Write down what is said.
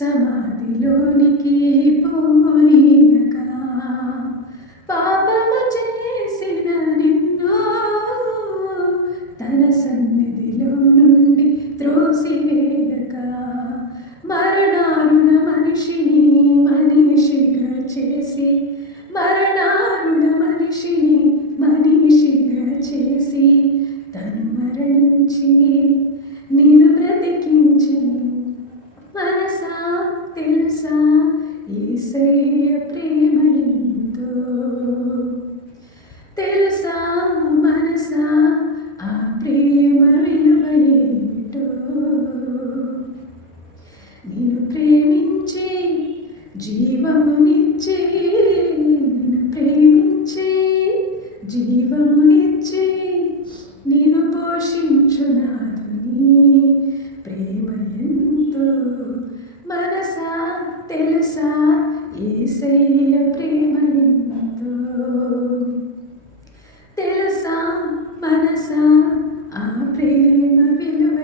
సమాధిలోనికి పోనీయక పాపము చేసిన నిన్ను తన సన్నిధిలో నుండి త్రోసివేయక మరణారుణ మనిషిని మనిషిగా చేసి మరణారుణ మనిషిని మనిషిగా చేసి తను మరణించి నిన్ను బ్రతికించి మనసా తెలుసా యేసయ్య ప్రేమ ఎంతో తెలుసా మనసా ఆ ప్రేమ విలువ ఏమిటో నిన్ను ప్రేమించి జీవమునిచ్చి నిన్ను ప్రేమించి జీవమునిచ్చి నిన్ను పోషించునాదుని ప్రేమ ఎంతో మనసా తెలుసా యేసయ్య ప్రేమ ఎంతో తెలుసా మనసా ఆ ప్రేమ విలువ